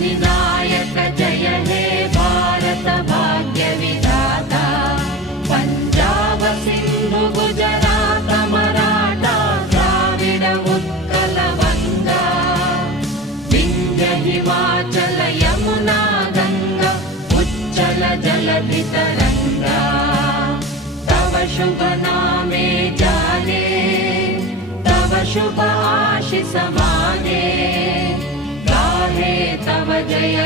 विनायक जय हे भारत भाग्य विधाता पंजाब सिंधु गुजरात मराठा द्राविड उत्कल गंगा विंध्य हिमाचल यमुना गंगा उच्चल जलधि तरंगा तव शुभ नामे जाने तव शुभ आशीष माने गाहे तव जय